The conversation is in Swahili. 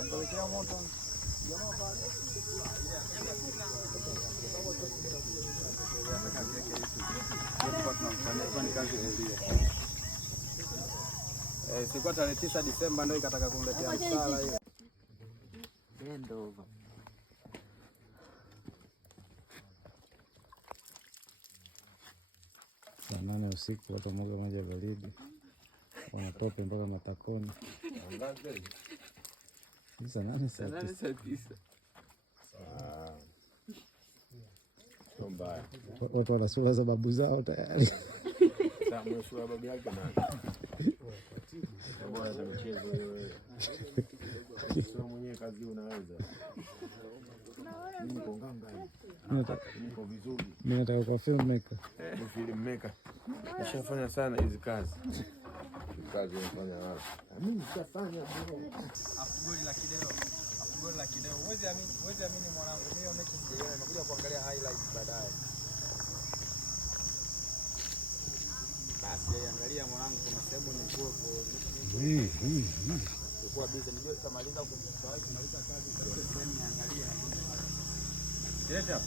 Ampelekea moto. Sikuwa tarehe 9 Disemba ndio ikataka kumletea msala hiyo. Ndio. Saa 8 usiku watu mmoja moja baridi. Wanatope mpaka matakoni. Saa 8 saa 9. Sio mbaya. Watu wana sura za babu zao tayari. Sasa sura babu yake nani? Bwana za michezo wewe. Sio mwenyewe kazi unaweza. Niko nganga hivi. Niko vizuri. Mimi nataka kuwa filmmaker. Filmmaker. Nishafanya sana hizi kazi. Kazi unafanya wapi? Mimi nishafanya bro. Afugoli la Kideo. Afugoli la Kideo. Uwezi amini mwanangu. Mimi mechi sijaelewa. Nimekuja kuangalia highlights baadaye. Basi angalia mwanangu, kuna sehemu nilikuwa kwa busy nijue kamaliza kumaliza kazi kwa sehemu niangalia. Leta